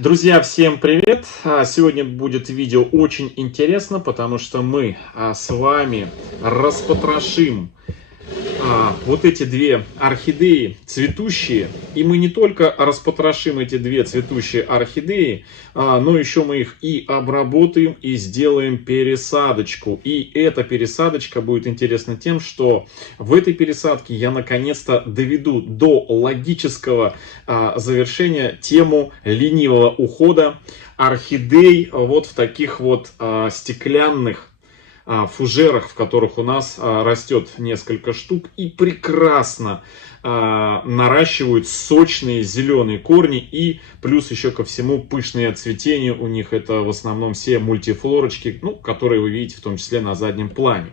Друзья, всем привет! Сегодня будет видео очень интересно, потому что мы с вами распотрошим вот эти две орхидеи цветущие. И мы не только распотрошим эти две цветущие орхидеи, но еще мы их и обработаем, и сделаем пересадочку. И эта пересадочка будет интересна тем, что в этой пересадке я наконец-то доведу до логического завершения тему ленивого ухода орхидей вот в таких вот стеклянных фужерах, в которых у нас растет несколько штук и прекрасно наращивают сочные зеленые корни и плюс еще ко всему пышные цветения у них. Это в основном все мультифлорочки, которые вы видите в том числе на заднем плане.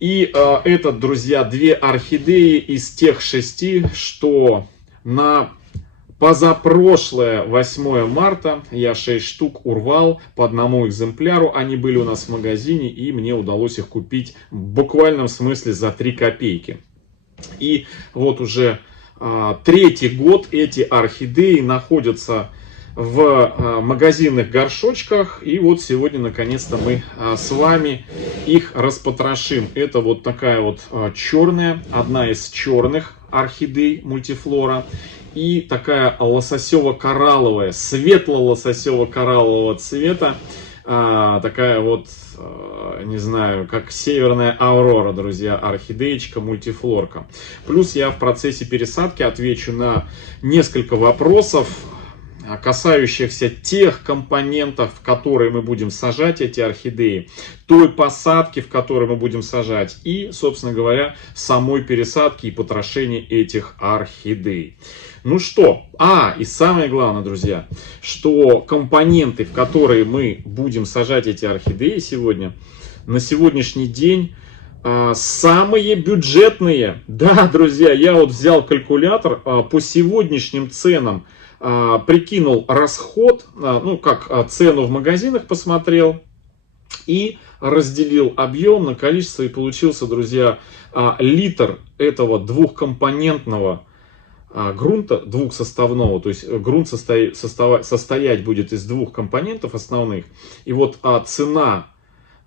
И это, друзья, две орхидеи из тех 6, что на позапрошлое 8 марта я 6 штук урвал по одному экземпляру. Они были у нас в магазине, и мне удалось их купить в буквальном смысле за 3 копейки. И вот уже 3-й год эти орхидеи находятся в магазинных горшочках. И вот сегодня наконец-то мы с вами их распотрошим. Это вот такая вот черная, одна из черных орхидей мультифлора. И такая лососево-коралловая, светло-лососево-кораллового цвета, такая вот, не знаю, как северная аврора, друзья, орхидеечка, мультифлорка. Плюс я в процессе пересадки отвечу на несколько вопросов, касающихся тех компонентов, в которые мы будем сажать эти орхидеи, той посадки, в которой мы будем сажать, и, собственно говоря, самой пересадки и потрошения этих орхидей. Ну что, и самое главное, друзья, что компоненты, в которые мы будем сажать эти орхидеи сегодня, на сегодняшний день самые бюджетные. Да, друзья, я вот взял калькулятор по сегодняшним ценам, прикинул расход, цену в магазинах посмотрел и разделил объем на количество, и получился, друзья, литр этого двухкомпонентного грунта, двухсоставного, то есть грунт состоять будет из 2 компонентов основных. И вот цена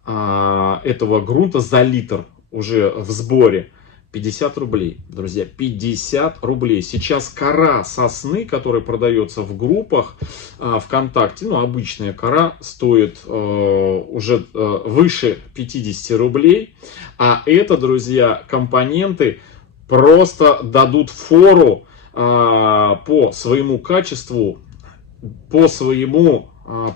этого грунта за литр уже в сборе 50 рублей, друзья, 50 рублей. Сейчас кора сосны, которая продается в группах ВКонтакте, обычная кора, стоит уже выше 50 рублей. А это, друзья, компоненты просто дадут фору по своему качеству, по своему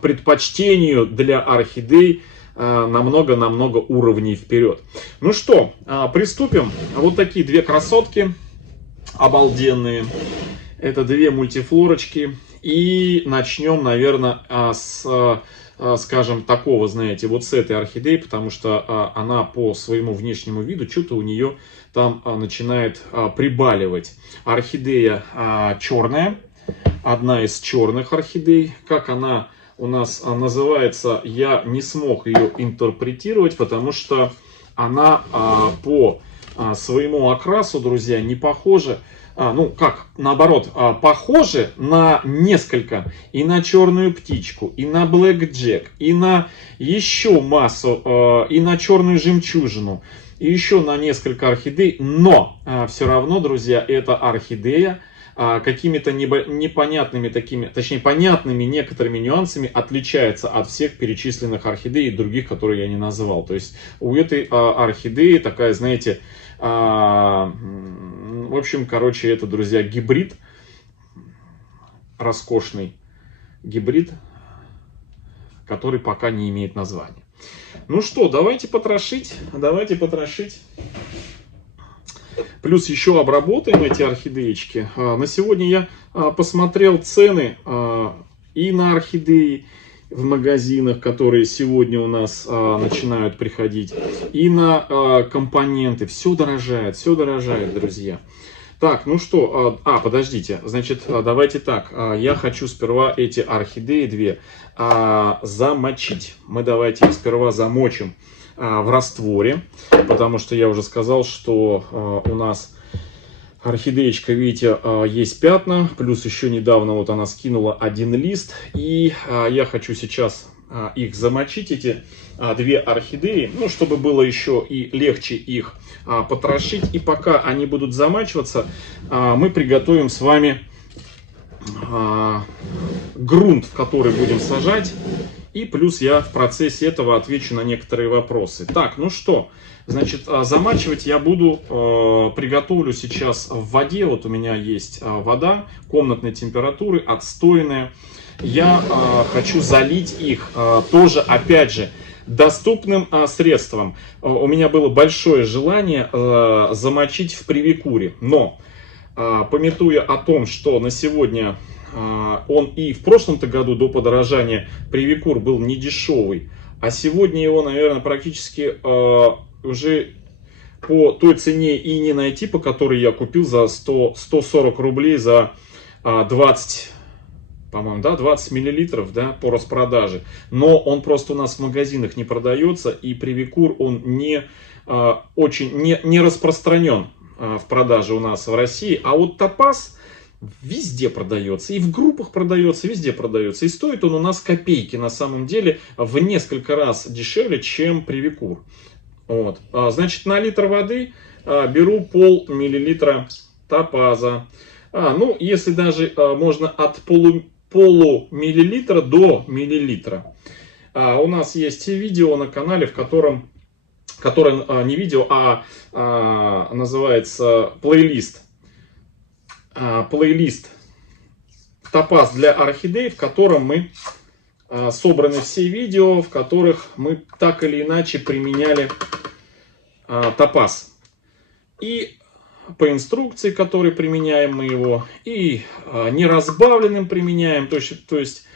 предпочтению для орхидей намного уровней вперед. Ну что, приступим. Вот такие 2 красотки обалденные. Это 2 мультифлорочки. И начнем, наверное, скажем, такого, знаете, вот с этой орхидеи, потому что она по своему внешнему виду, что-то у нее там начинает прибаливать. Орхидея черная, одна из черных орхидей. Как она у нас называется, я не смог ее интерпретировать, потому что она по своему окрасу, друзья, не похожа. Наоборот, похожи на несколько, и на черную птичку, и на блэкджек, и на еще массу, и на черную жемчужину, и еще на несколько орхидей, но все равно, друзья, эта орхидея какими-то непонятными такими, точнее, понятными некоторыми нюансами отличается от всех перечисленных орхидей и других, которые я не называл. То есть у этой орхидеи такая, знаете, в общем, это, друзья, гибрид, роскошный гибрид, который пока не имеет названия. Ну что, давайте потрошить. Плюс еще обработаем эти орхидеечки. На сегодня я посмотрел цены и на орхидеи в магазинах, которые сегодня у нас начинают приходить, и на компоненты. Все дорожает, друзья. Так, ну что, подождите, значит, давайте так. Я хочу сперва эти орхидеи 2 замочить. Мы давайте их сперва замочим в растворе, потому что я уже сказал, что у нас Орхидеечка, видите, есть пятна, плюс еще недавно вот она скинула один лист. И я хочу сейчас их замочить, эти две орхидеи, ну, чтобы было еще и легче их потрошить. И пока они будут замачиваться, мы приготовим с вами грунт, в который будем сажать. И плюс я в процессе этого отвечу на некоторые вопросы. Так, ну что, значит, замачивать я буду, приготовлю сейчас в воде. Вот у меня есть вода комнатной температуры, отстойная. Я хочу залить их тоже, опять же, доступным средством. У меня было большое желание замочить в привикуре, но памятуя о том, что на сегодня он и в прошлом-то году до подорожания привикур был не дешевый, а сегодня его, наверное, практически уже по той цене и не найти, по которой я купил за 140 рублей за 20, по-моему, да, 20 миллилитров, да, по распродаже. Но он просто у нас в магазинах не продается, и привикур он не распространен в продаже у нас в России. А вот топаз везде продается, и в группах продается, везде продается. И стоит он у нас копейки, на самом деле, в несколько раз дешевле, чем привикур. Вот. Значит, на литр воды беру пол-миллилитра топаза. Ну, если даже можно от полумиллилитра до миллилитра. У нас есть видео на канале, в котором, не видео, а называется плейлист. Плейлист топаз для орхидей, в котором мы собраны все видео, в которых мы так или иначе применяли топаз. И по инструкции, которой применяем мы его, и неразбавленным применяем. То есть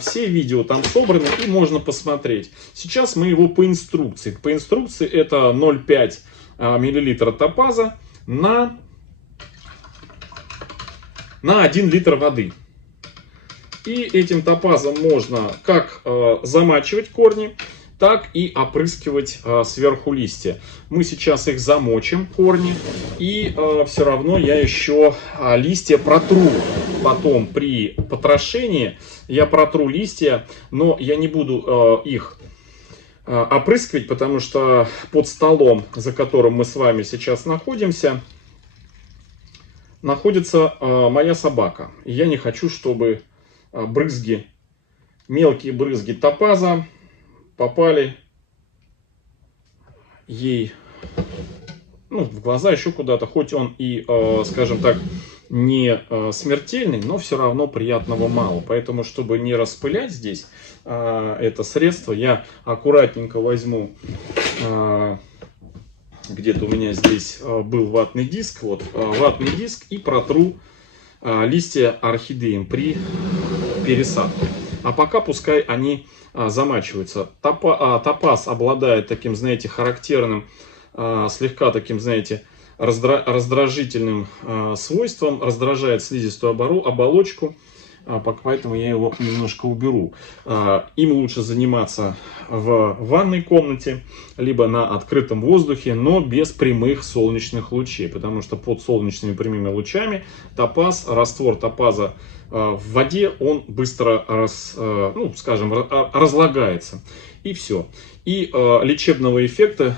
все видео там собраны и можно посмотреть. Сейчас мы его по инструкции. По инструкции это 0,5 мл топаза на 1 литр воды. И этим топазом можно как замачивать корни, так и опрыскивать сверху листья. Мы сейчас их замочим, корни, и все равно я еще листья протру. Потом при потрошении я протру листья, но я не буду их опрыскивать, потому что под столом, за которым мы с вами сейчас находится моя собака. Я не хочу, чтобы мелкие брызги топаза попали ей, ну, в глаза, еще куда-то. Хоть он и, скажем так, не смертельный, но все равно приятного мало. Поэтому, чтобы не распылять здесь это средство, я аккуратненько возьму, где-то у меня здесь был ватный диск, вот ватный диск, и протру листья орхидеи при пересадке. А пока пускай они замачиваются. Топаз обладает таким, знаете, характерным, слегка таким, знаете, раздражительным свойством, раздражает слизистую оболочку, поэтому я его немножко уберу. Им лучше заниматься в ванной комнате, либо на открытом воздухе, но без прямых солнечных лучей, потому что под солнечными прямыми лучами раствор топаза в воде, он быстро разлагается. И все. И лечебного эффекта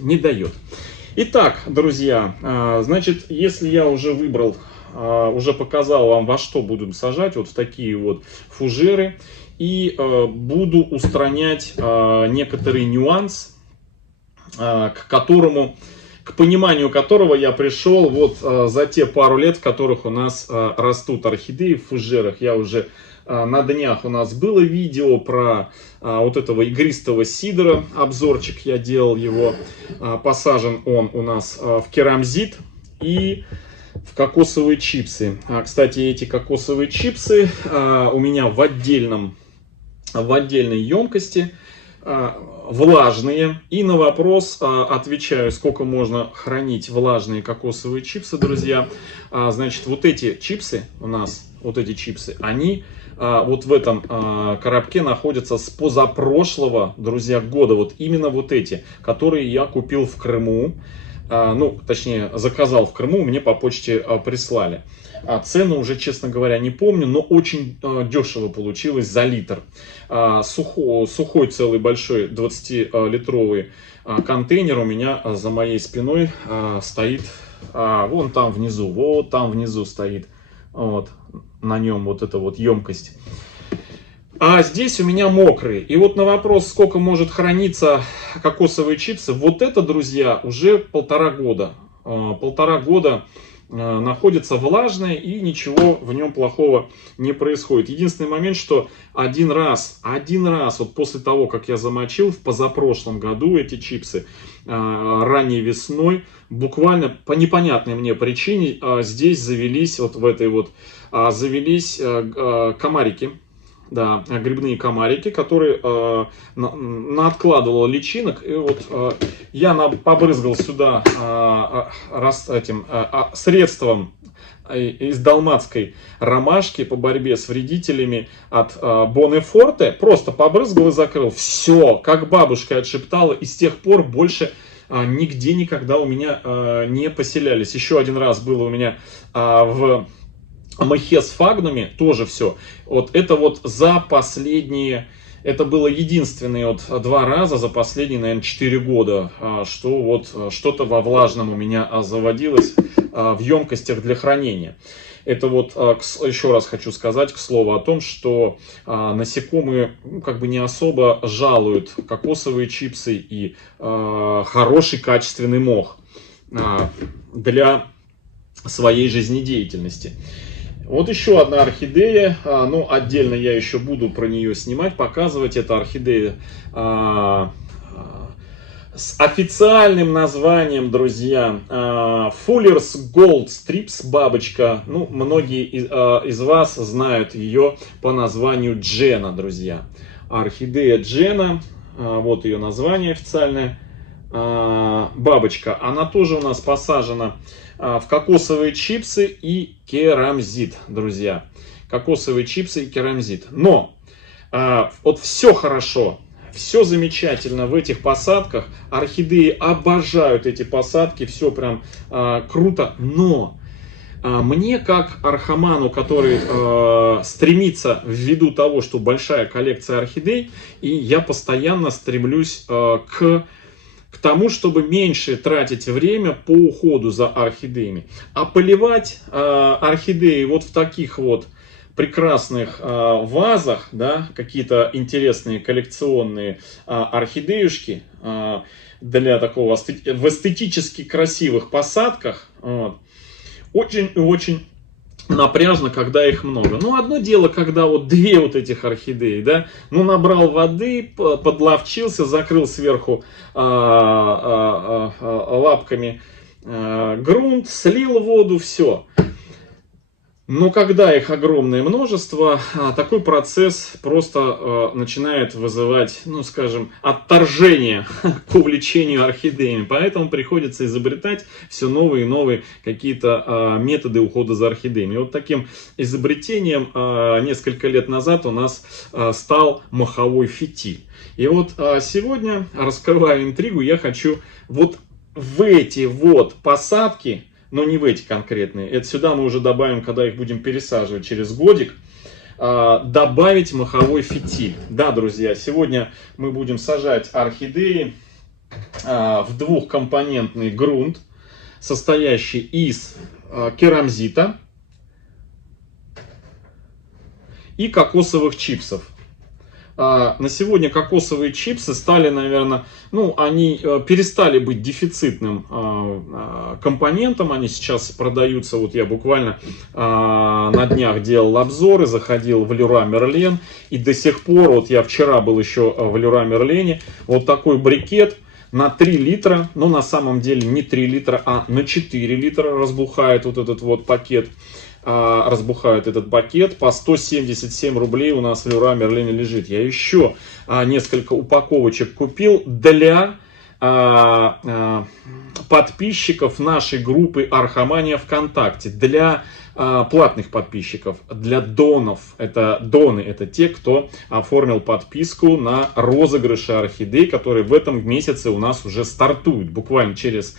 не дает. Итак, друзья, значит, если я уже выбрал, уже показал вам, во что будем сажать, вот в такие вот фужеры, и буду устранять некоторый нюанс, к пониманию которого я пришел вот за те пару лет, в которых у нас растут орхидеи в фужерах. Я уже на днях, у нас было видео про вот этого игристого сидора, обзорчик я делал его. Посажен он у нас в керамзит и в кокосовые чипсы. Кстати, эти кокосовые чипсы у меня в отдельной емкости, влажные. И на вопрос отвечаю, сколько можно хранить влажные кокосовые чипсы, друзья. Значит, вот эти чипсы у нас, они вот в этом коробке находятся с позапрошлого, друзья, года. Вот именно вот эти, которые я купил в Крыму. ну, точнее, заказал в Крыму, мне по почте прислали. Цену уже, честно говоря, не помню, но очень дешево получилось за литр. Сухой целый большой 20-литровый контейнер у меня за моей спиной стоит вон там внизу, вот там внизу стоит. Вот, на нем вот эта вот емкость. А здесь у меня мокрый. И вот на вопрос, сколько может храниться кокосовые чипсы, вот это, друзья, уже 1,5 года. 1,5 года находится влажное, и ничего в нем плохого не происходит. Единственный момент, что один раз, вот после того, как я замочил в позапрошлом году эти чипсы, ранней весной, буквально по непонятной мне причине, здесь завелись, вот в этой вот, завелись комарики. Да, грибные комарики, которые наоткладывало личинок. И вот я побрызгал сюда средством из далматской ромашки по борьбе с вредителями от Боннефорте. Просто побрызгал и закрыл. Все, как бабушка отшептала, и с тех пор больше нигде никогда у меня не поселялись. Еще один раз было у меня в мхе сфагнуме, тоже все. Вот это вот за последние, это было единственные вот 2 раза за последние, наверное, 4 года, что вот что-то во влажном у меня заводилось в емкостях для хранения. Это вот, еще раз хочу сказать, к слову о том, что насекомые как бы не особо жалуют кокосовые чипсы и хороший качественный мох для своей жизнедеятельности. Вот еще одна орхидея, ну отдельно я еще буду про нее снимать, показывать. Это орхидея с официальным названием, друзья, Fuller's Gold Strips, бабочка. Ну, многие из вас знают ее по названию Джена, друзья. Орхидея Джена, вот ее название официальное. Бабочка, она тоже у нас посажена в кокосовые чипсы и керамзит, друзья. Кокосовые чипсы и керамзит. Но вот все хорошо, все замечательно в этих посадках. Орхидеи обожают эти посадки, все прям круто. Но мне, как архаману, который стремится ввиду того, что большая коллекция орхидей, и я постоянно стремлюсь к тому, чтобы меньше тратить время по уходу за орхидеями. А поливать орхидеи вот в таких вот прекрасных вазах, да, какие-то интересные коллекционные орхидеюшки для такого в эстетически красивых посадках, очень-очень напряжно, когда их много. Ну, одно дело, когда вот 2 вот этих орхидеи, да, ну, набрал воды, подловчился, закрыл сверху лапками грунт, слил воду, все. Но когда их огромное множество, такой процесс просто начинает вызывать, ну, скажем, отторжение к увлечению орхидеями. Поэтому приходится изобретать все новые и новые какие-то методы ухода за орхидеями. И вот таким изобретением несколько лет назад у нас стал моховой фитиль. И вот сегодня, раскрывая интригу, я хочу вот в эти вот посадки, но не в эти конкретные. Это сюда мы уже добавим, когда их будем пересаживать через годик. Добавить моховой фитиль. Да, друзья, сегодня мы будем сажать орхидеи в 2-компонентный грунт, состоящий из керамзита и кокосовых чипсов. На сегодня кокосовые чипсы стали, наверное, ну, они перестали быть дефицитным компонентом, они сейчас продаются, вот я буквально на днях делал обзоры, заходил в Leroy Merlin, и до сих пор, вот я вчера был еще в Leroy Merlin, вот такой брикет на 3 литра, но на самом деле не 3 литра, а на 4 литра разбухает вот этот вот пакет. Разбухают этот пакет, по 177 рублей у нас в Leroy Merlin лежит. Я еще несколько упаковочек купил для подписчиков нашей группы Архамания ВКонтакте, для платных подписчиков, для донов. Это доны, это те, кто оформил подписку на розыгрыши орхидей, которые в этом месяце у нас уже стартуют. Буквально через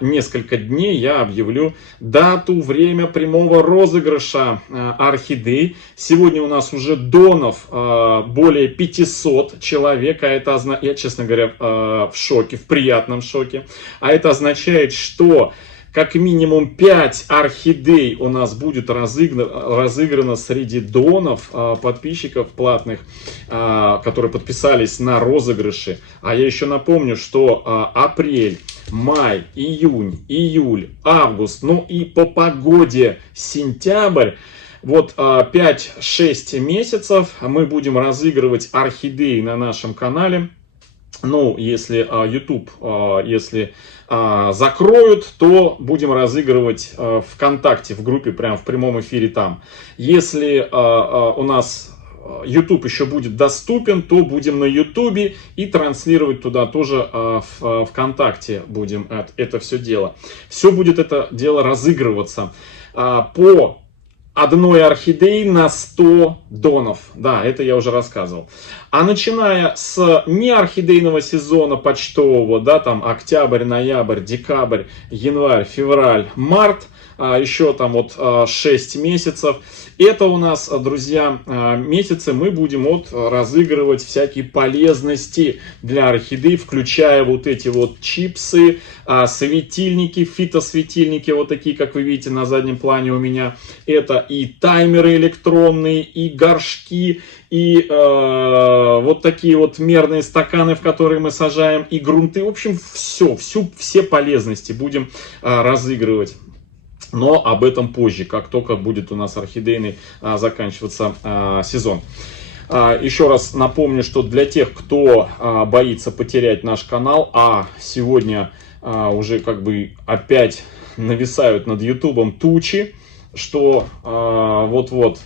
несколько дней я объявлю дату, время прямого розыгрыша орхидей. Сегодня у нас уже донов более 500 человек, я, честно говоря, в шоке, в приятном шоке. А это означает, что как минимум 5 орхидей у нас будет разыграно среди донов, подписчиков платных, которые подписались на розыгрыши. А я еще напомню, что апрель, май, июнь, июль, август, ну и по погоде сентябрь. Вот 5-6 месяцев мы будем разыгрывать орхидеи на нашем канале. Ну, если YouTube, если закроют, то будем разыгрывать ВКонтакте, в группе, прямо в прямом эфире там. Если у нас YouTube еще будет доступен, то будем на YouTube и транслировать туда тоже в ВКонтакте будем это все дело. Все будет это дело разыгрываться по одной орхидеи на 100 донов. Да, это я уже рассказывал. А начиная с неорхидейного сезона почтового, да, там октябрь, ноябрь, декабрь, январь, февраль, март, еще там вот 6 месяцев. Это у нас, друзья, месяцы мы будем разыгрывать всякие полезности для орхидей, включая вот эти вот чипсы, светильники, фитосветильники, вот такие, как вы видите на заднем плане у меня. Это и таймеры электронные, и горшки, и вот такие вот мерные стаканы, в которые мы сажаем, и грунты. В общем, все полезности будем разыгрывать. Но об этом позже, как только будет у нас орхидейный заканчиваться сезон. Еще раз напомню, что для тех, кто боится потерять наш канал, сегодня уже как бы опять нависают над ютубом тучи, что вот-вот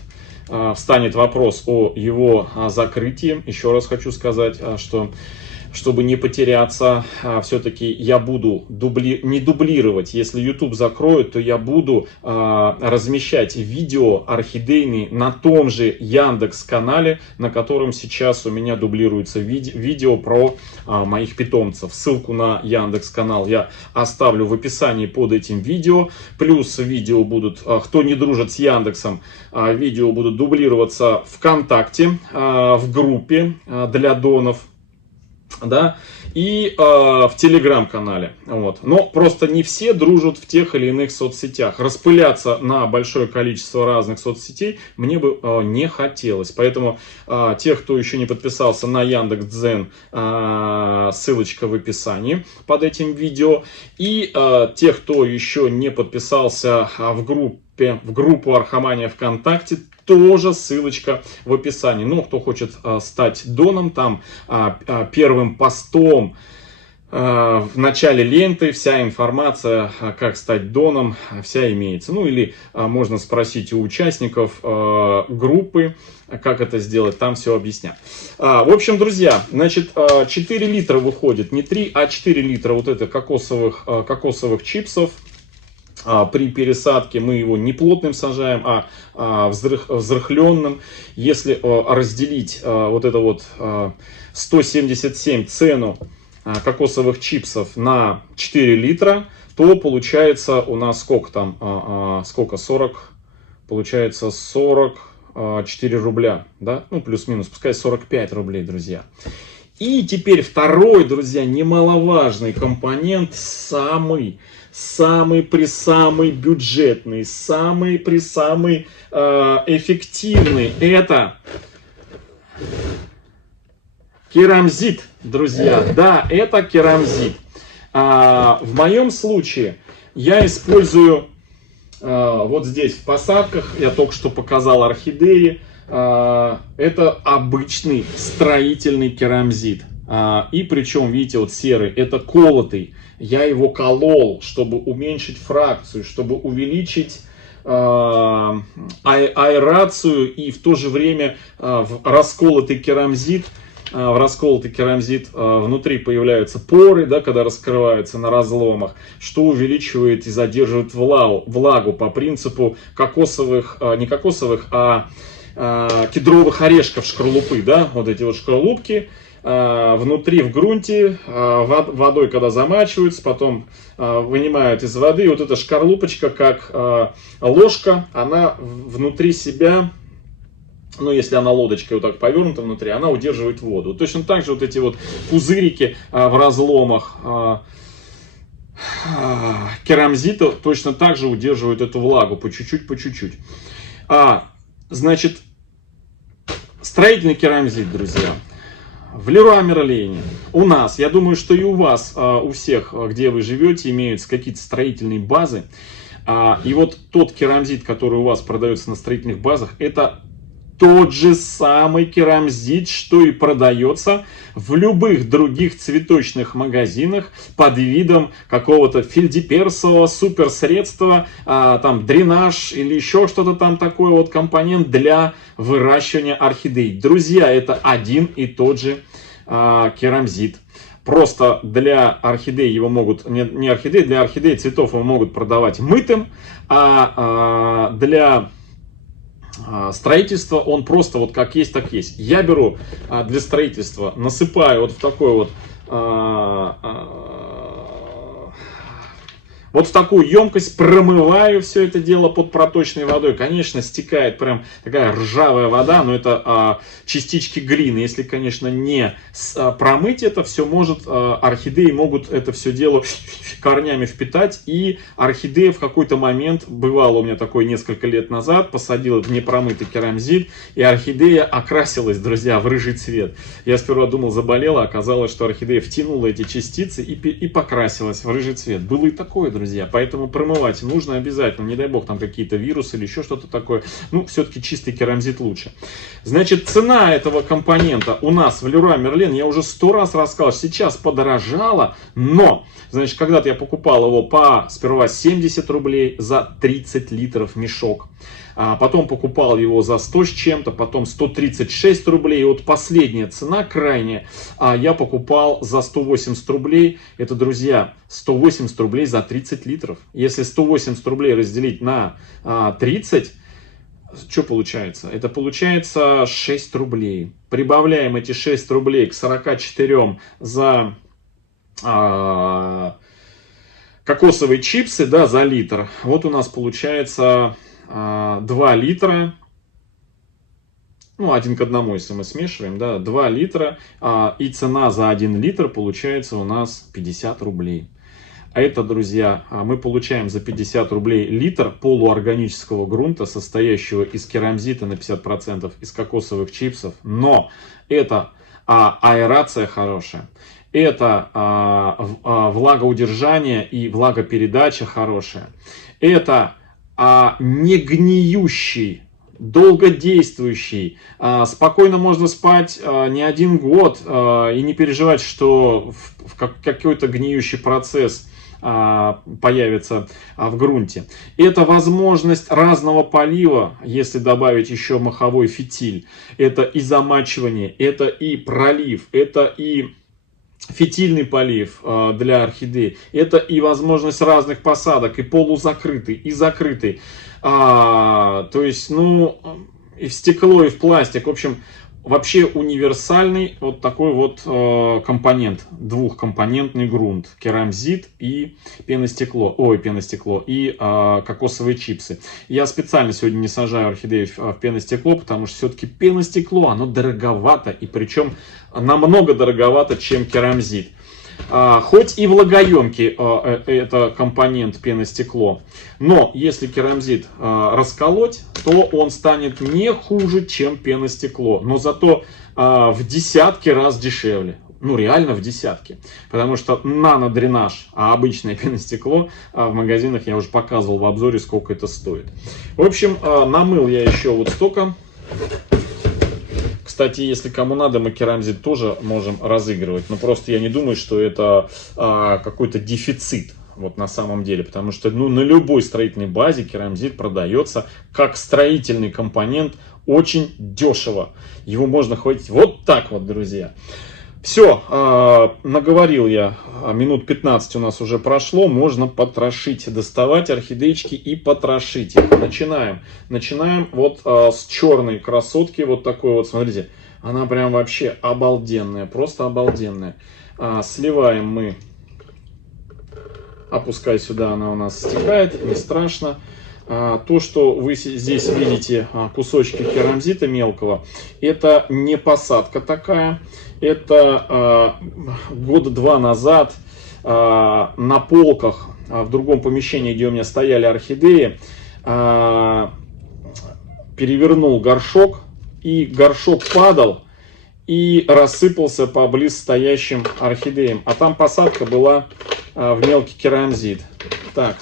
встанет вопрос о его закрытии. Еще раз хочу сказать, что чтобы не потеряться, все-таки я буду не дублировать. Если YouTube закроют, то я буду размещать видео орхидейные на том же Яндекс.Канале, на котором сейчас у меня дублируется видео про моих питомцев. Ссылку на Яндекс.Канал я оставлю в описании под этим видео. Плюс видео будут, кто не дружит с Яндексом, видео будут дублироваться ВКонтакте, в группе для донов. Да, и в телеграм-канале. Вот. Но просто не все дружат в тех или иных соцсетях. Распыляться на большое количество разных соцсетей мне бы не хотелось. Поэтому тех, кто еще не подписался на Яндекс.Дзен, ссылочка в описании под этим видео. И тех, кто еще не подписался в группу Архамания ВКонтакте, тоже ссылочка в описании. Ну, кто хочет стать доном, там первым постом в начале ленты вся информация, как стать доном, вся имеется. Ну, или можно спросить у участников группы, как это сделать, там все объяснят. В общем, друзья, значит, 4 литра выходит, не 3, а 4 литра вот это кокосовых чипсов. При пересадке мы его не плотным сажаем, а взрыхленным. Если разделить вот это вот 177 цену кокосовых чипсов на 4 литра, то получается у нас сколько там, 40, получается 44 рубля, да, ну плюс-минус, пускай 45 рублей, друзья. И теперь второй, друзья, немаловажный компонент, самый бюджетный, самый эффективный, это керамзит, друзья. Да, это керамзит. В моем случае я использую вот здесь в посадках, я только что показал орхидеи, это обычный строительный керамзит. И причем, видите, вот серый, это колотый. Я его колол, чтобы уменьшить фракцию, чтобы увеличить аэрацию, и в то же время в расколотый керамзит внутри появляются поры, да, когда раскрываются на разломах, что увеличивает и задерживает влагу по принципу кедровых орешков шкарлупы, да, вот эти вот шкарлупки, внутри в грунте, водой когда замачиваются, потом вынимают из воды, и вот эта шкарлупочка, как ложка, она внутри себя, ну, если она лодочкой вот так повернута внутри, она удерживает воду. Точно так же вот эти вот пузырики в разломах керамзита точно так же удерживают эту влагу по чуть-чуть, по чуть-чуть. Значит, строительный керамзит, друзья, в Леруа Мерлене у нас, я думаю, что и у вас, у всех, где вы живете, имеются какие-то строительные базы. И вот тот керамзит, который у вас продается на строительных базах, это тот же самый керамзит, что и продается в любых других цветочных магазинах под видом какого-то фельдеперсового суперсредства, там дренаж или еще что-то там такое, вот компонент для выращивания орхидей. Друзья, это один и тот же керамзит. Просто для орхидей его могут, не орхидей, для орхидей цветов его могут продавать мытым, а для строительство он просто вот как есть, так есть. Я беру для строительства, насыпаю вот в такой вот в такую емкость, промываю все это дело под проточной водой. Конечно, стекает прям такая ржавая вода, но это частички глины. Если, конечно, не промыть это все, орхидеи могут это все дело корнями впитать. И орхидея в какой-то момент, бывало у меня такое несколько лет назад, посадила в непромытый керамзит, и орхидея окрасилась, друзья, в рыжий цвет. Я сперва думал, заболела, оказалось, что орхидея втянула эти частицы и покрасилась в рыжий цвет. Было и такое, друзья. Поэтому промывать нужно обязательно. Не дай бог там какие-то вирусы или еще что-то такое. Ну, все-таки чистый керамзит лучше. Значит, цена этого компонента у нас в Леруа Мерлен, я уже 100 раз рассказал, сейчас подорожала. Но, значит, когда-то я покупал его сперва 70 рублей за 30 литров мешок. Потом покупал его за 100 с чем-то, потом 136 рублей. И вот последняя цена, крайняя, я покупал за 180 рублей. Это, друзья, 180 рублей за 30 литров. Если 180 рублей разделить на 30, что получается? Это получается 6 рублей. Прибавляем эти 6 рублей к 44 за кокосовые чипсы, да, за литр. Вот у нас получается 2 литра, ну, 1 к 1, если мы смешиваем, да, 2 литра, и цена за 1 литр получается у нас 50 рублей. А это, друзья, мы получаем за 50 рублей литр полуорганического грунта, состоящего из керамзита на 50%, из кокосовых чипсов, но это аэрация хорошая. Это влагоудержание и влагопередача хорошая. Это не гниющий, долгодействующий, спокойно можно спать не 1 год и не переживать, что какой-то гниющий процесс появится в грунте. Это возможность разного полива, если добавить еще моховой фитиль. Это и замачивание, это и пролив, это и фитильный полив для орхидей. Это и возможность разных посадок, и полузакрытый, и закрытый. То есть, ну, и в стекло, и в пластик. В общем, вообще универсальный вот такой вот компонент. Двухкомпонентный грунт. Керамзит и пеностекло. И кокосовые чипсы. Я специально сегодня не сажаю орхидеи в пеностекло, потому что все-таки пеностекло, оно дороговато. И причем намного дороговато, чем керамзит. Хоть и влагоемкий это компонент пеностекло, но если керамзит расколоть, то он станет не хуже, чем пеностекло, но зато в десятки раз дешевле. Ну, реально в десятки. Потому что нано-дренаж, а обычное пеностекло в магазинах я уже показывал в обзоре, сколько это стоит. В общем, намыл я еще вот столько. Кстати, если кому надо, мы керамзит тоже можем разыгрывать. Но просто я не думаю, что это какой-то дефицит. Вот на самом деле. Потому что на любой строительной базе керамзит продается как строительный компонент очень дешево. Его можно хватить вот так вот, друзья. Все, наговорил я, минут 15 у нас уже прошло, можно потрошить, доставать орхидеечки и потрошить их. Начинаем вот с черной красотки, вот такой вот, смотрите, она прям вообще обалденная, просто обалденная. Сливаем мы, опускай сюда, она у нас стекает, не страшно. То, что вы здесь видите, кусочки керамзита мелкого, это не посадка такая. Это года-два назад на полках в другом помещении, где у меня стояли орхидеи, перевернул горшок, и горшок падал и рассыпался по близстоящим орхидеям. А там посадка была в мелкий керамзит. Так.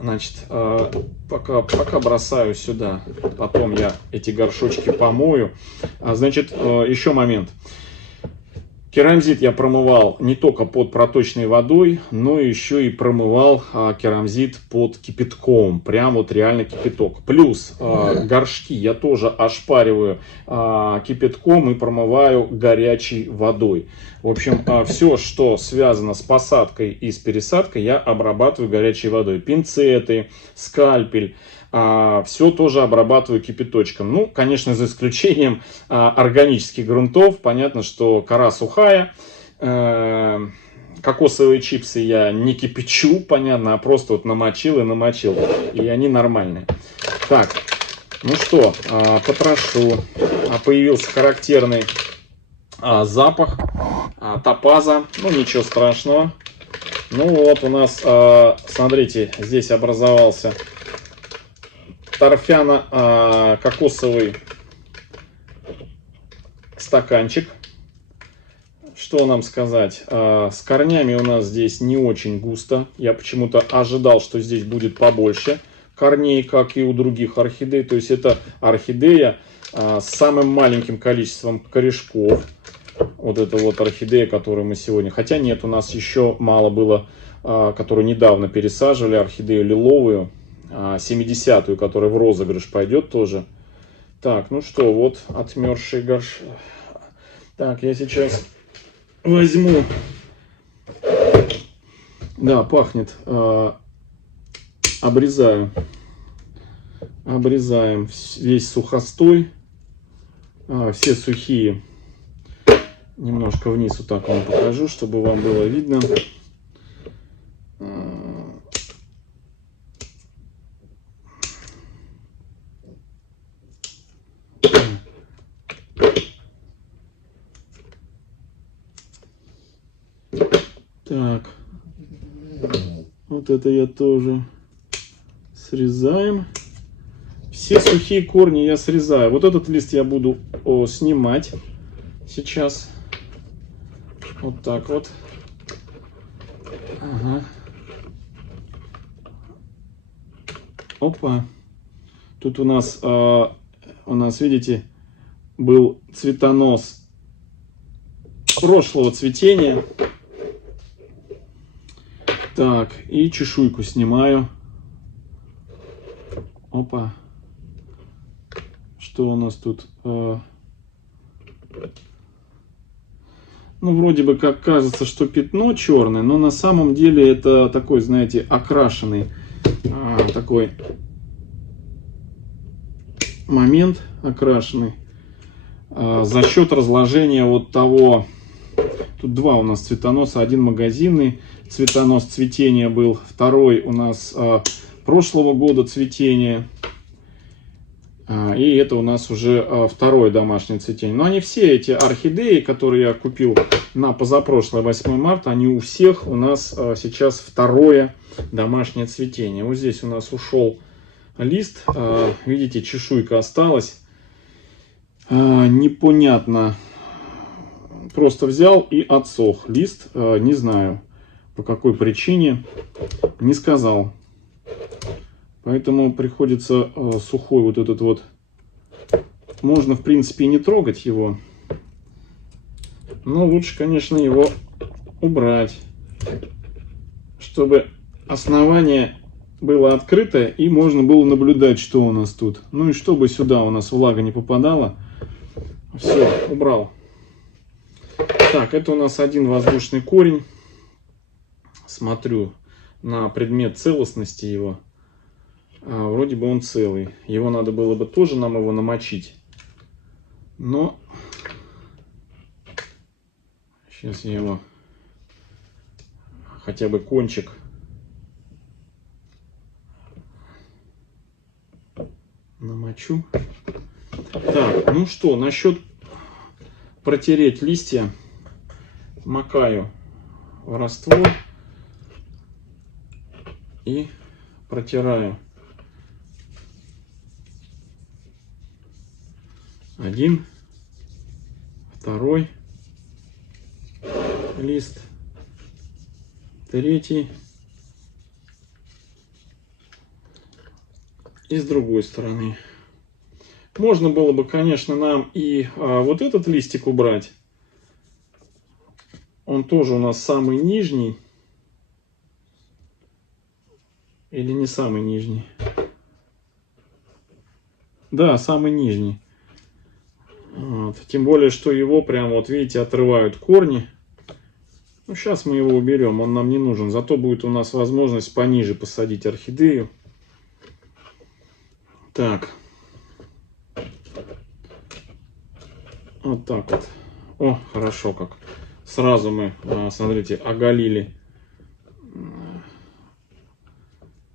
Значит, пока бросаю сюда, потом я эти горшочки помою. Значит, еще момент. Керамзит я промывал не только под проточной водой, но еще и промывал керамзит под кипятком. Прям вот реально кипяток. Плюс горшки я тоже ошпариваю кипятком и промываю горячей водой. В общем, все, что связано с посадкой и с пересадкой, я обрабатываю горячей водой. Пинцеты, скальпель. Все тоже обрабатываю кипяточком. Ну, конечно, за исключением органических грунтов. Понятно, что кора сухая. Кокосовые чипсы я не кипячу, понятно, а просто вот намочил и намочил. И они нормальные. Так, ну что, потрошу. Появился характерный запах топаза. Ну, ничего страшного. Ну вот у нас, смотрите, здесь образовался торфяно-кокосовый стаканчик. Что нам сказать? С корнями у нас здесь не очень густо. Я почему-то ожидал, что здесь будет побольше корней, как и у других орхидей. То есть это орхидея с самым маленьким количеством корешков. Вот это вот орхидея, которую мы сегодня... Хотя нет, у нас еще мало было, которую недавно пересаживали, орхидею лиловую. 70-ю, которая в розыгрыш пойдет тоже. Так, ну что, вот отмерзший горш. Так, я сейчас возьму. Да, пахнет. Обрезаю. Обрезаем весь сухостой. Все сухие. Немножко вниз вот так вам покажу, чтобы вам было видно. Так, вот это я тоже срезаем. Все сухие корни я срезаю. Вот этот лист я буду снимать сейчас. Вот так вот. Ага. Опа. Тут у нас, видите, был цветонос прошлого цветения. Так, и чешуйку снимаю. Опа. Что у нас тут? Ну, вроде бы как кажется, что пятно черное, но на самом деле это такой, знаете, окрашенный такой момент, окрашенный за счет разложения вот того. Тут два у нас цветоноса, один магазинный цветонос цветения был, второй у нас прошлого года цветения, и это у нас уже второе домашнее цветение. Но они все эти орхидеи, которые я купил на позапрошлое 8 марта, они у всех у нас сейчас второе домашнее цветение. Вот здесь у нас ушел лист, видите, чешуйка осталась, непонятно, просто взял и отсох лист, не знаю по какой причине, не сказал. Поэтому приходится сухой вот этот вот. Можно, в принципе, и не трогать его. Но лучше, конечно, его убрать. Чтобы основание было открыто и можно было наблюдать, что у нас тут. Ну и чтобы сюда у нас влага не попадала. Все, убрал. Так, это у нас один воздушный корень. Смотрю на предмет целостности его. Вроде бы он целый. Его надо было бы тоже нам его намочить. Но сейчас я его хотя бы кончик намочу. Так, ну что, насчет протереть листья, макаю в раствор и протираю. Один, второй лист, третий и с другой стороны. Можно было бы, конечно, нам и вот этот листик убрать. Он тоже у нас самый нижний. Или не самый нижний? Да, самый нижний. Вот. Тем более, что его прям, вот видите, отрывают корни. Ну, сейчас мы его уберем, он нам не нужен. Зато будет у нас возможность пониже посадить орхидею. Так. Вот так вот. О, хорошо как. Сразу мы, смотрите, оголили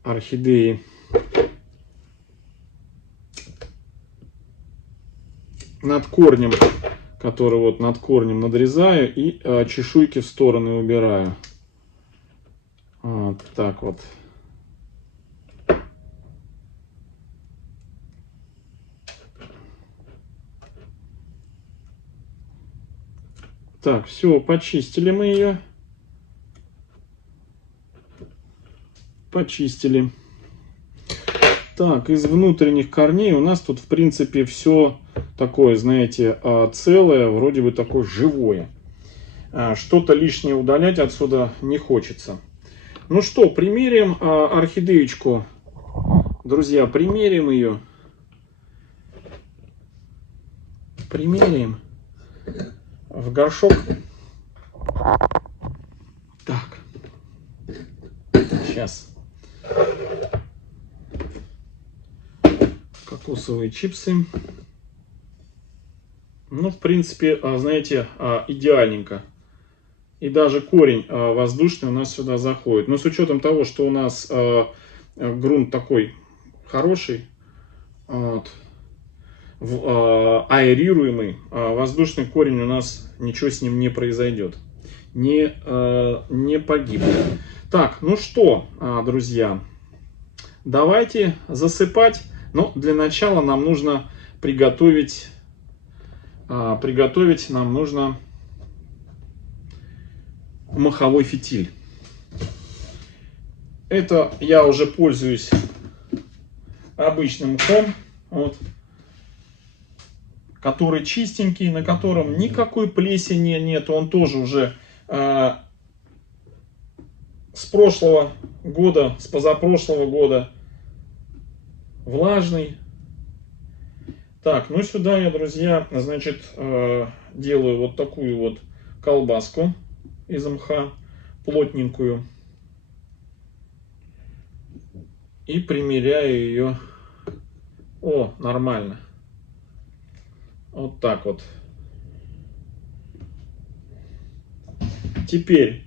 орхидеи. Над корнем, который вот над корнем надрезаю и чешуйки в стороны убираю. Вот так вот. Так, все, почистили мы ее. Почистили. Так, из внутренних корней у нас тут, в принципе, все такое, знаете, целое, вроде бы такое живое. Что-то лишнее удалять отсюда не хочется. Ну что, примерим орхидеечку. Друзья, примерим ее. Примерим в горшок. Так. Сейчас. Кокосовые чипсы. Ну, в принципе, знаете, идеальненько. И даже корень воздушный у нас сюда заходит. Но с учетом того, что у нас грунт такой хороший, вот, аэрируемый, воздушный корень у нас ничего с ним не произойдет. Не погибнет. Так, ну что, друзья, давайте засыпать. Но для начала нам нужно приготовить нам нужно моховой фитиль. Это я уже пользуюсь обычным мхом, вот, который чистенький, на котором никакой плесени нет. Он тоже уже с прошлого года, с позапрошлого года влажный. Так, ну сюда я, друзья, значит, делаю вот такую вот колбаску из мха, плотненькую. И примеряю ее. О, нормально. Вот так вот. Теперь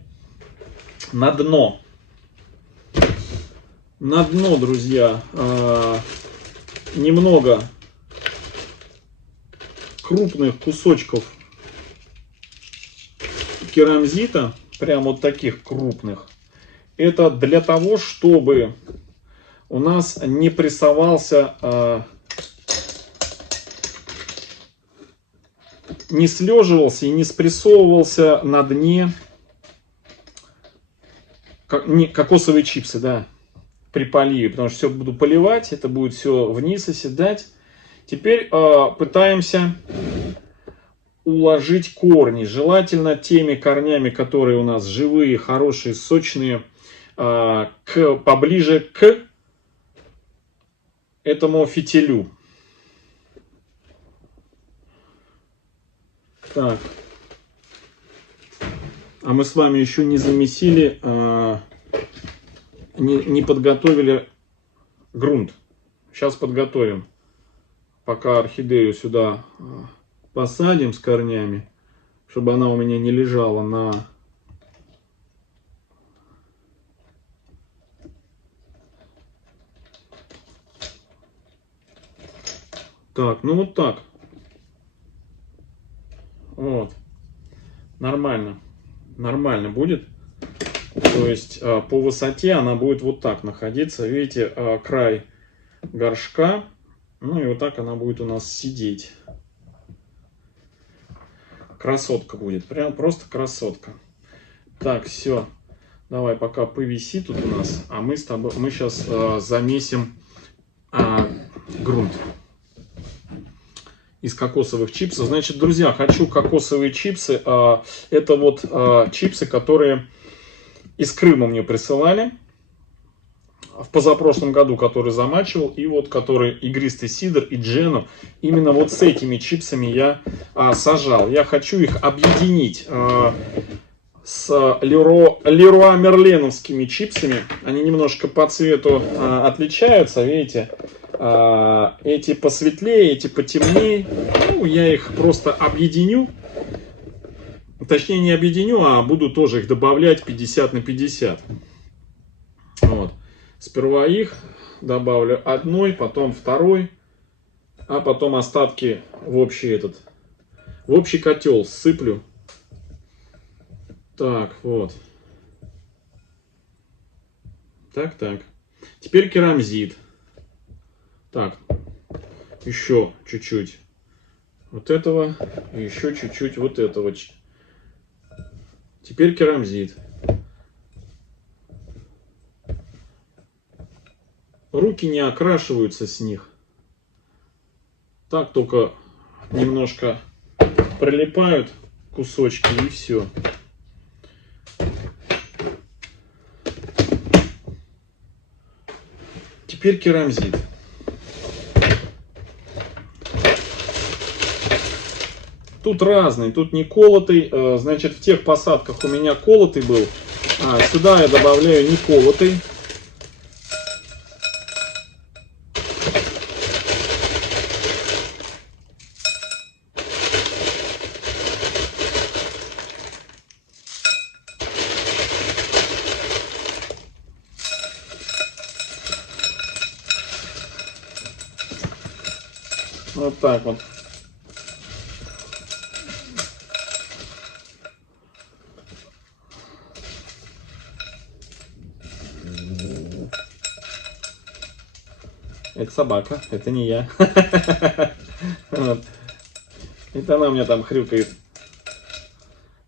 на дно. На дно, друзья, немного крупных кусочков керамзита, прям вот таких крупных. Это для того, чтобы у нас не прессовался, не слеживался и не спрессовывался на дне кокосовые чипсы, да, при поливе, потому что все буду поливать, это будет все вниз оседать. Теперь пытаемся уложить корни, желательно теми корнями, которые у нас живые, хорошие, сочные, поближе к этому фитилю. Так. А мы с вами еще не замесили, не подготовили грунт. Сейчас подготовим. Пока орхидею сюда посадим с корнями, чтобы она у меня не лежала на... Так, ну вот так. Вот. Нормально. Нормально будет. То есть по высоте она будет вот так находиться. Видите, край горшка. Ну и вот так она будет у нас сидеть. Красотка будет. Прям просто красотка. Так, все. Давай пока повиси тут у нас. А мы с тобой, мы сейчас замесим грунт из кокосовых чипсов. Значит, друзья, хочу кокосовые чипсы. Это вот чипсы, которые из Крыма мне присылали в позапрошлом году, который замачивал, и вот который игристый сидр и джену. Именно вот с этими чипсами я сажал. Я хочу их объединить с Леруа Мерленовскими чипсами. Они немножко по цвету отличаются, видите. Эти посветлее, эти потемнее. Ну, я их просто объединю. Точнее, не объединю, а буду тоже их добавлять 50 на 50. Вот. Сперва их добавлю одной, потом второй, а потом остатки в общий котел сыплю. Так, вот. Так. Теперь керамзит. Так, еще чуть-чуть вот этого, и еще чуть-чуть вот этого. Теперь керамзит. Руки не окрашиваются с них. Так только немножко прилипают кусочки, и все. Теперь керамзит. Тут разный, тут не колотый. Значит, в тех посадках у меня колотый был. Сюда я добавляю не колотый. Вот так вот. Это собака, это не я. Вот. Это она у меня там хрюкает.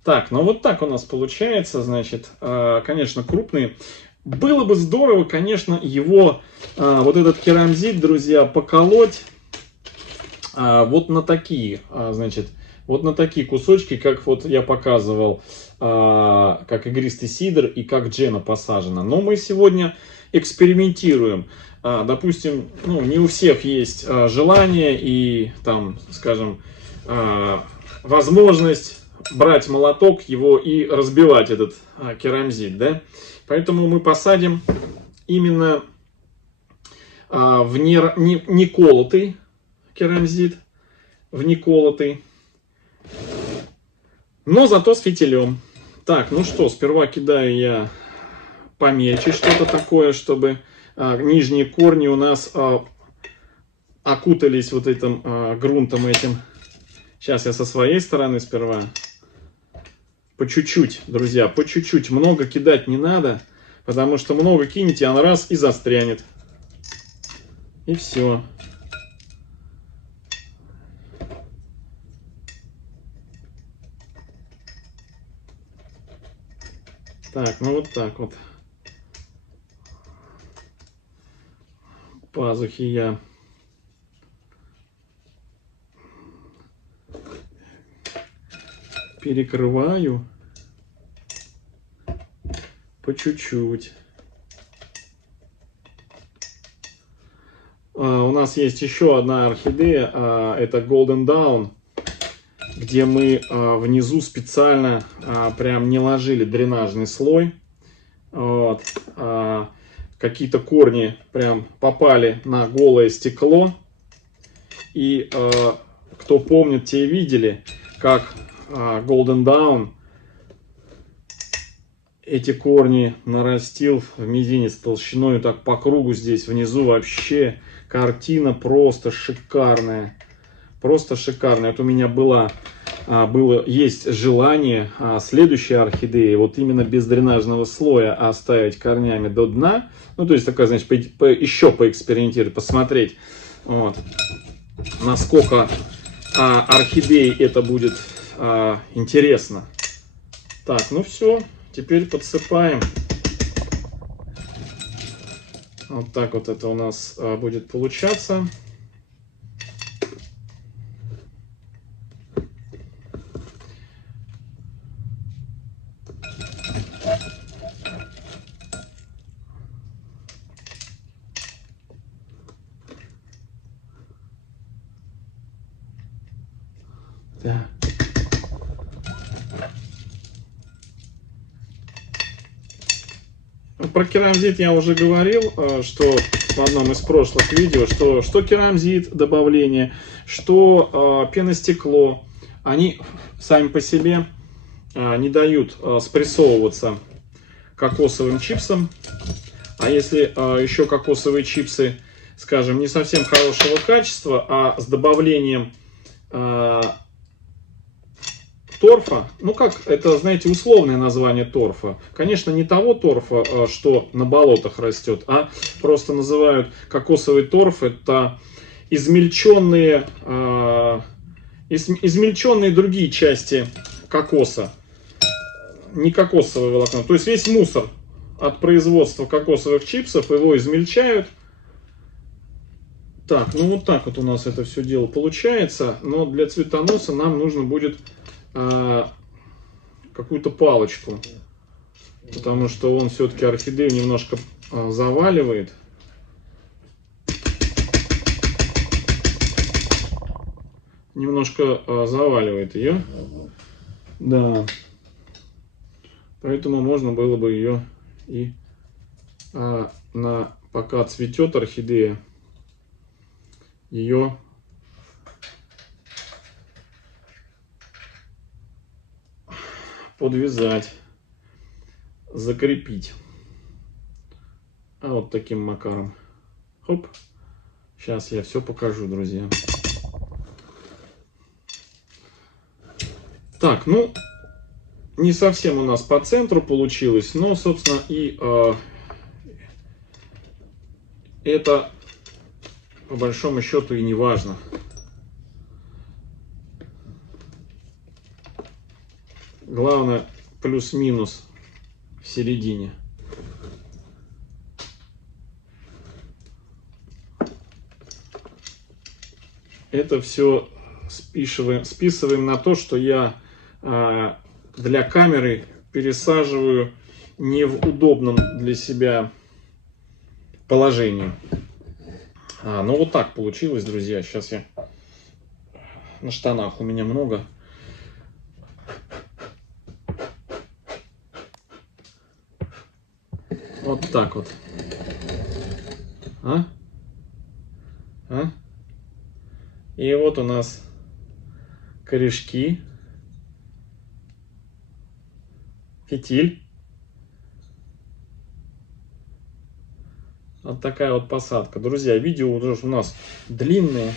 Так, ну вот так у нас получается, значит, конечно, крупные. Было бы здорово, конечно, его, вот этот керамзит, друзья, поколоть вот на такие, значит, вот на такие кусочки, как вот я показывал, как игристый сидр и как джена посажена. Но мы сегодня экспериментируем. Допустим, ну, не у всех есть желание и, там, скажем, возможность брать молоток его и разбивать этот керамзит, да? Поэтому мы посадим именно в не колотый керамзит, в неколотый, но зато с фитилем. Так, ну что, сперва кидаю я помельче что-то такое, чтобы нижние корни у нас окутались вот этим грунтом этим. Сейчас я со своей стороны сперва. По чуть-чуть, друзья, по чуть-чуть. Много кидать не надо, потому что много кинете, она раз и застрянет. И все. Так, ну вот так вот. Пазухи я перекрываю по чуть-чуть. У нас есть еще одна орхидея, это Golden Dawn. где мы внизу специально прям не ложили дренажный слой. Вот. Какие-то корни прям попали на голое стекло. И кто помнит, те видели, как Golden Dawn эти корни нарастил в мизинец толщиной так по кругу здесь внизу. Вообще картина просто шикарная. Просто шикарная. Это у меня есть желание следующие орхидеи вот именно без дренажного слоя оставить корнями до дна. Ну, то есть такая, значит, еще поэкспериментировать, посмотреть, вот, насколько орхидеи это будет интересно. Так, ну все. Теперь подсыпаем. Вот так вот это у нас будет получаться. Так. Про керамзит я уже говорил, что в одном из прошлых видео, что керамзит добавление, что пеностекло, они сами по себе не дают спрессовываться кокосовым чипсом. А если еще кокосовые чипсы, скажем, не совсем хорошего качества, а с добавлением торфа, ну как, это, знаете, условное название торфа. Конечно, не того торфа, что на болотах растет, а просто называют кокосовый торф. Это измельченные другие части кокоса. Не кокосовое волокно. То есть весь мусор от производства кокосовых чипсов, его измельчают. Так, ну вот так вот у нас это все дело получается. Но для цветоноса нам нужно будет какую-то палочку, потому что он все-таки орхидею немножко заваливает. Немножко заваливает ее. Да. Поэтому можно было бы ее и пока цветет орхидея, ее подвязать, закрепить. А вот таким макаром. Хоп. Сейчас я все покажу, друзья. Так, ну, не совсем у нас по центру получилось, но, собственно, и это по большому счету и не важно. Главное, плюс-минус в середине. Это все списываем на то, что я для камеры пересаживаю не в удобном для себя положении. Ну вот так получилось, друзья. Сейчас я на штанах у меня много. Вот так вот. И вот у нас корешки. Фитиль. Вот такая вот посадка. Друзья, видео уже у нас длинные.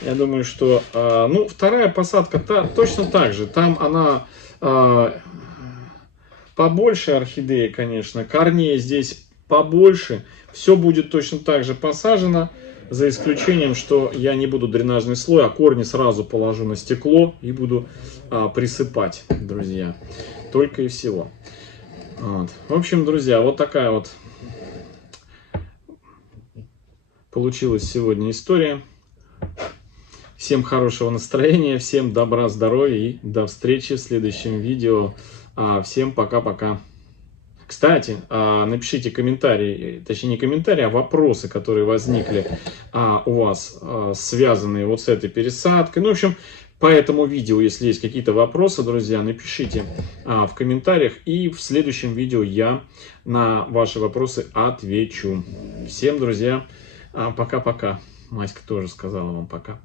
Я думаю, что... ну, вторая посадка точно так же. Там она... побольше орхидеи, конечно, корней здесь побольше. Все будет точно так же посажено, за исключением, что я не буду дренажный слой, а корни сразу положу на стекло и буду присыпать, друзья. Только и всего. Вот. В общем, друзья, вот такая вот получилась сегодня история. Всем хорошего настроения, всем добра, здоровья и до встречи в следующем видео. Всем пока-пока. Кстати, напишите комментарии, точнее не комментарии, а вопросы, которые возникли у вас, связанные вот с этой пересадкой. Ну, в общем, по этому видео, если есть какие-то вопросы, друзья, напишите в комментариях, и в следующем видео я на ваши вопросы отвечу. Всем, друзья, пока-пока. Маська тоже сказала вам пока.